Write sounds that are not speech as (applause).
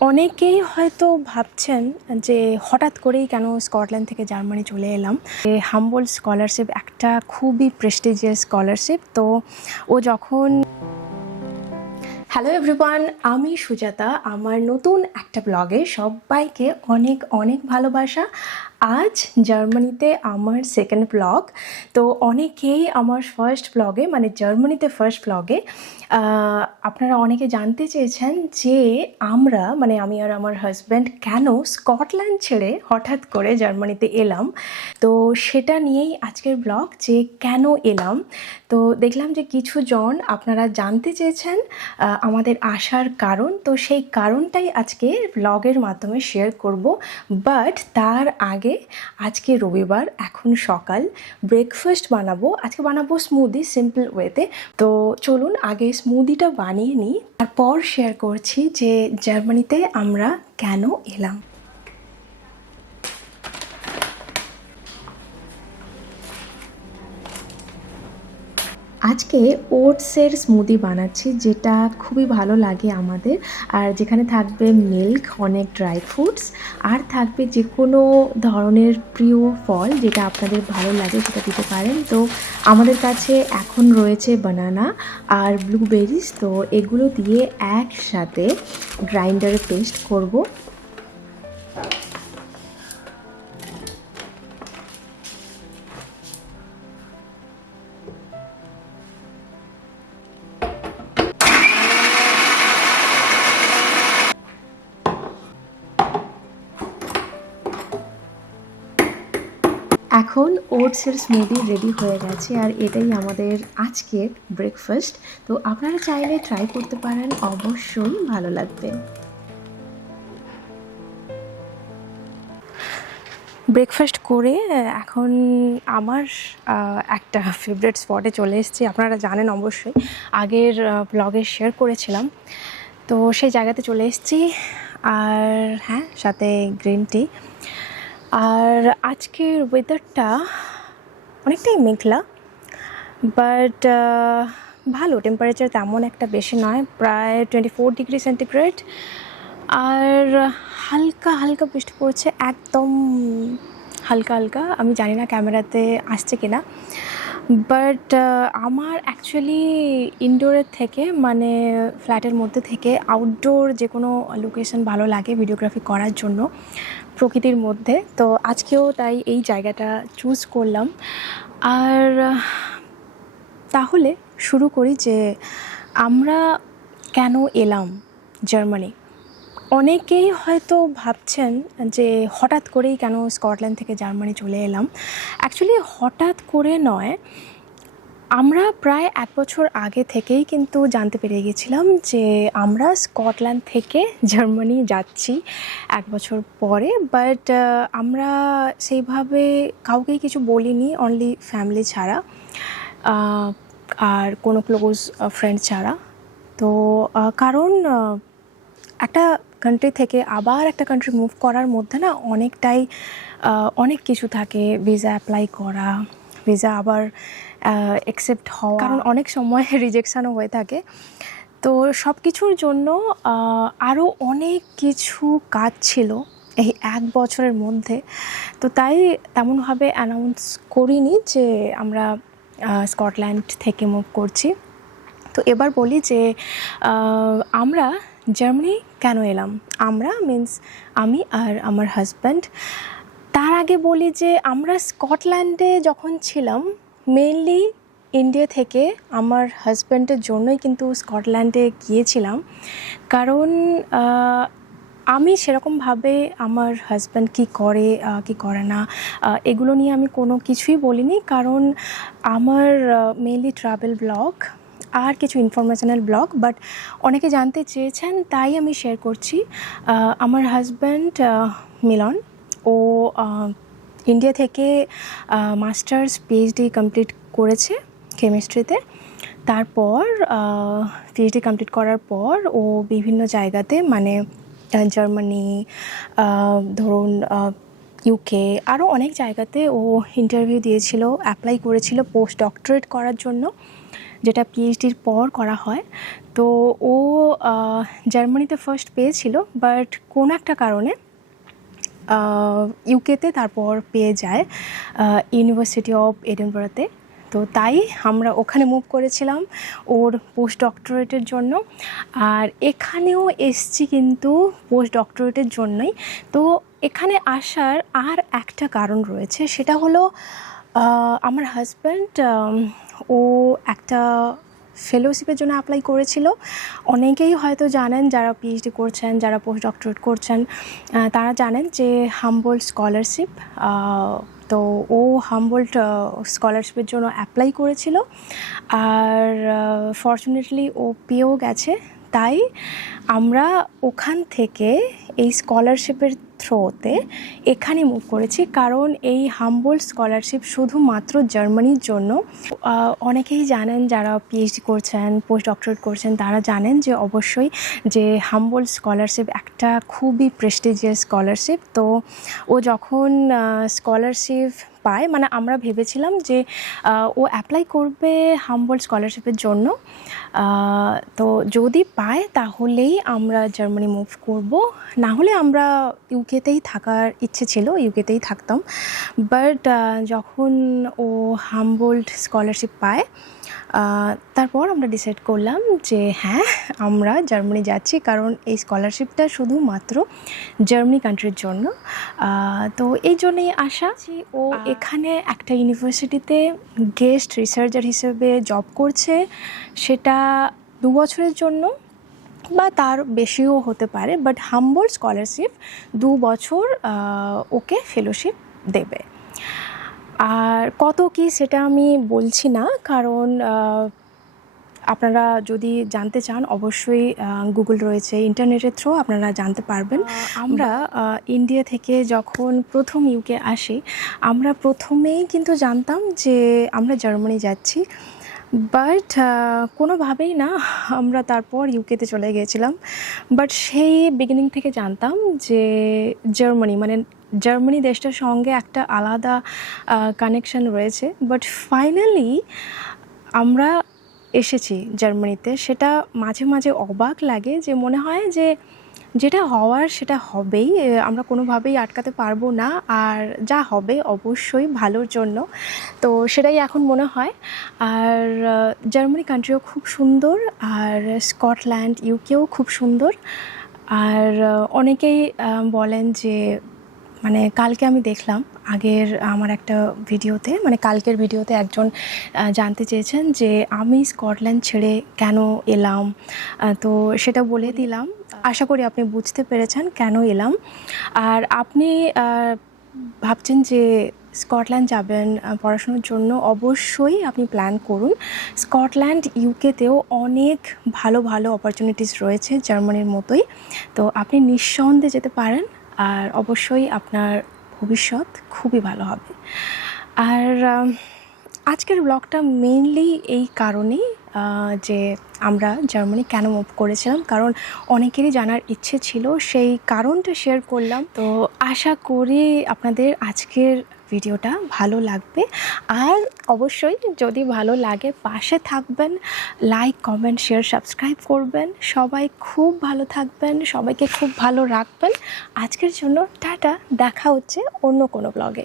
অনেকেই হয়তো ভাবছেন যে হঠাৎ করেই কেন স্কটল্যান্ড থেকে জার্মানি চলে এলাম। হাম্বল স্কলারশিপ একটা খুবই প্রেস্টিজিয়াস স্কলারশিপ। তো ও যখন হ্যালো এভরিওয়ান আমি সুজাতা। আমার নতুন একটা ব্লগে সবাইকে অনেক অনেক ভালোবাসা। আজ জার্মানিতে আমার সেকেন্ড ব্লগ তো অনেকেই আমার ফার্স্ট ব্লগে মানে জার্মানিতে ফার্স্ট ব্লগে আপনারা অনেকে জানতে চেয়েছেন যে আমরা মানে আমি আর আমার হাজব্যান্ড কেন স্কটল্যান্ড ছেড়ে হঠাৎ করে জার্মানিতে এলাম। তো সেটা নিয়েই আজকের ব্লগ যে কেন এলাম। তো দেখলাম যে কিছু জন আপনারা জানতে চেয়েছেন আমাদের আসার কারণ। তো সেই কারণটাই আজকে ব্লগের মাধ্যমে শেয়ার করব। বাট তার আগে আজকে রবিবার, এখন সকাল। ব্রেকফাস্ট বানাবো। আজকে বানাবো স্মুদি সিম্পল ওয়েতে তো চলুন আগে স্মুদিটা বানিয়ে নিই। তারপর শেয়ার করছি যে জার্মানিতে আমরা কেন এলাম। আজকে ওটসের স্মুদি বানাচ্ছি, যেটা খুবই ভালো লাগে আমাদের। আর যেখানে থাকবে মিল্ক অনেক ড্রাই ফ্রুটস আর থাকবে যে কোনো ধরনের প্রিয় ফল যেটা আপনাদের ভালো লাগে সেটা দিতে পারেন। তো আমাদের কাছে এখন রয়েছে বানানা আর ব্লুবেরিজ তো এগুলো দিয়ে একসাথে গ্রাইন্ডারে পেস্ট করব। এখন ওটসের স্মুদি রেডি হয়ে গেছে আর এটাই আমাদের আজকের ব্রেকফাস্ট তো আপনারা চাইলে ট্রাই করতে পারেন, অবশ্যই ভালো লাগবে। ব্রেকফাস্ট করে এখন আমার একটা ফেভারিট স্পটে চলে এসেছি। আপনারা জানেন অবশ্যই, আগের ব্লগে শেয়ার করেছিলাম। তো সেই জায়গাতে চলে এসেছি। আর হ্যাঁ সাথে গ্রিন টি আর আজকের ওয়েদারটা অনেকটাই মেঘলা বাট ভালো। টেম্পারেচার তেমন একটা বেশি নয়, প্রায় টোয়েন্টি ফোর ডিগ্রি সেন্টিগ্রেড আর হালকা হালকা বৃষ্টি পড়ছে, একদম হালকা হালকা। আমি জানি না ক্যামেরাতে আসছে কিনা। বাট আমার অ্যাকচুয়ালি ইনডোরের থেকে মানে ফ্ল্যাটের মধ্যে থেকে আউটডোর যে কোনো লোকেশন ভালো লাগে ভিডিওগ্রাফি করার জন্য প্রকৃতির মধ্যে। তো আজকেও তাই এই জায়গাটা চুজ করলাম। আর, তাহলে শুরু করি যে আমরা কেন এলাম জার্মানি? অনেকেই হয়তো ভাবছেন যে হঠাৎ করেই কেন স্কটল্যান্ড থেকে জার্মানি চলে এলাম। অ্যাকচুয়ালি হঠাৎ করে নয়, আমরা প্রায় এক বছর আগে থেকেই কিন্তু জানতে পেরে গেছিলাম যে আমরা স্কটল্যান্ড থেকে জার্মানি যাচ্ছি এক বছর পরে বাট আমরা সেইভাবে কাউকেই কিছু বলিনি অনলি ফ্যামিলি ছাড়া আর কোনো ক্লোজ ফ্রেন্ড ছাড়া। তো কারণ একটা কান্ট্রি থেকে আবার একটা কান্ট্রি মুভ করার মধ্যে না অনেকটাই অনেক কিছু থাকে। ভিসা অ্যাপ্লাই করা ভিসা আবার অ্যাকসেপ্ট হওয়া। কারণ অনেক সময় (laughs) রিজেকশানও হয়ে থাকে। তো সব কিছুর জন্য আরও অনেক কিছু কাজ ছিল এই এক বছরের মধ্যে। তো তাই তেমনভাবে অ্যানাউন্স করিনি যে আমরা স্কটল্যান্ড থেকে মুভ করছি। তো এবার বলি যে আমরা জার্মানি কেন এলাম? আমরা মিন্স আমি আর আমার হাজব্যান্ড তার আগে বলি যে আমরা স্কটল্যান্ডে যখন ছিলাম মেনলি ইন্ডিয়া থেকে আমার হাজব্যান্ডের জন্যই কিন্তু স্কটল্যান্ডে গিয়েছিলাম। কারণ আমি সেরকমভাবে আমার হাজব্যান্ড কী করে কী করে না এগুলো নিয়ে আমি কোনো কিছুই বলিনি। কারণ আমার মেনলি ট্রাভেল ব্লগ আর কিছু ইনফরমেশনাল ব্লগ বাট অনেকে জানতে চেয়েছেন, তাই আমি শেয়ার করছি। আমার হাজব্যান্ড মিলন। ও ইন্ডিয়া থেকে মাস্টার্স পিএইচডি কমপ্লিট করেছে কেমিস্ট্রিতে তারপর পিএইচডি কমপ্লিট করার পর ও বিভিন্ন জায়গাতে মানে জার্মানি ধরুন ইউকে আরও অনেক জায়গাতে ও ইন্টারভিউ দিয়েছিল অ্যাপ্লাই করেছিল পোস্ট ডক্টরেট করার জন্য। যেটা পিএইচডির পর করা হয়। তো ও জার্মানিতে ফার্স্ট পেয়েছিল বাট কোনো একটা কারণে ইউকেতে তারপর পেয়ে যায় ইউনিভার্সিটি অফ এডেনবরাতে তো তাই আমরা ওখানে মুভ করেছিলাম ওর পোস্ট ডক্টরেটের জন্য। আর এখানেও এসছি কিন্তু পোস্ট ডক্টরেটের জন্যই। তো এখানে আসার আর একটা কারণ রয়েছে, সেটা হলো আমার হাজব্যান্ড ও একটা ফেলোশিপের জন্য অ্যাপ্লাই করেছিল। অনেকেই হয়তো জানেন, যারা পিএইচডি করছেন, যারা পোস্ট ডক্টরেট করছেন তারা জানেন যে হাম্বোল্ড স্কলারশিপ তো ও হাম্বোল্ড স্কলারশিপের জন্য অ্যাপ্লাই করেছিল। আর ফর্চুনেটলি ও পেয়েও গেছে। তাই আমরা ওখান থেকে এই স্কলারশিপের থ্রোতে এখানে মুভ করেছি। কারণ এই হাম্বোল স্কলারশিপ শুধুমাত্র জার্মানির জন্য। অনেকেই জানেন, যারা পিএইচডি করছেন পোস্ট ডক্টরেট করছেন, তারা জানেন যে অবশ্যই যে হাম্বোল স্কলারশিপ একটা খুবই প্রেস্টিজিয়াস স্কলারশিপ তো ও যখন স্কলারশিপ পায়। মানে আমরা ভেবেছিলাম যে ও অ্যাপ্লাই করবে হাম্বোল্ড স্কলারশিপের জন্য। তো যদি পায় তাহলেই আমরা জার্মানি মুভ করব। না হলে আমরা ইউকেতেই থাকার ইচ্ছে ছিল ইউকেতেই থাকতাম। বাট যখন ও হামবোল্ড স্কলারশিপ পায় তারপর আমরা ডিসাইড করলাম যে হ্যাঁ আমরা জার্মানি যাচ্ছি। কারণ এই স্কলারশিপটা শুধুমাত্র জার্মানি কান্ট্রির জন্য। তো এই জন্যই যে ও এখানে একটা ইউনিভার্সিটিতে গেস্ট রিসার্চার হিসেবে জব করছে। সেটা দু বছরের জন্য বা তার বেশিও হতে পারে বাট হাম্বল স্কলারশিপ দু বছর ওকে ফেলোশিপ দেবে। আর কত কি সেটা আমি বলছি না, কারণ আপনারা যদি জানতে চান অবশ্যই গুগল রয়েছে। ইন্টারনেটের থ্রু আপনারা জানতে পারবেন। আমরা ইন্ডিয়া থেকে যখন প্রথম ইউকে আসি আমরা প্রথমেই কিন্তু জানতাম যে আমরা জার্মানি যাচ্ছি। বাট কোনোভাবেই না আমরা তারপর ইউকেতে চলে গিয়েছিলাম। বাট সেই বিগিনিং থেকে জানতাম যে জার্মানি মানে জার্মানি দেশটার সঙ্গে একটা আলাদা কানেকশন রয়েছে। বাট ফাইনালি আমরা এসেছি জার্মানিতে, সেটা মাঝে মাঝে অবাক লাগে যে মনে হয় যে যেটা হওয়ার সেটা হবেই আমরা কোনোভাবেই আটকাতে পারব না, আর যা হবে অবশ্যই ভালোর জন্য। তো সেটাই এখন মনে হয়। আর জার্মানি কান্ট্রিও খুব সুন্দর, আর স্কটল্যান্ড ইউকেও খুব সুন্দর। আর অনেকেই বলেন যে মানে কালকে আমি দেখলাম আগের আমার একটা ভিডিওতে মানে কালকের ভিডিওতে একজন জানতে চেয়েছেন যে আমি স্কটল্যান্ড ছেড়ে কেন এলাম। তো সেটা বলে দিলাম। আশা করি আপনি বুঝতে পেরেছেন কেন এলাম। আর আপনি ভাবছেন যে স্কটল্যান্ড যাবেন পড়াশোনার জন্য, অবশ্যই আপনি প্ল্যান করুন। স্কটল্যান্ড ইউকেতেও অনেক ভালো ভালো অপরচুনিটিস রয়েছে জার্মানির মতোই। তো আপনি নিঃসন্দেহে যেতে পারেন। আর অবশ্যই আপনার ভবিষ্যৎ খুবই ভালো হবে। আর আজকের ব্লগটা মেনলি এই কারণেই যে আমরা জার্মানি কেন মুভ করেছিলাম? কারণ অনেকেরই জানার ইচ্ছে ছিল, সেই কারণটা শেয়ার করলাম। তো আশা করি আপনাদের আজকের ভিডিওটা ভালো লাগবে। আর অবশ্যই যদি ভালো লাগে, পাশে থাকবেন লাইক কমেন্ট শেয়ার সাবস্ক্রাইব করবেন। সবাই খুব ভালো থাকবেন, সবাইকে খুব ভালো রাখবেন। আজকের জন্য টাটা, দেখা হচ্ছে অন্য কোনো ব্লগে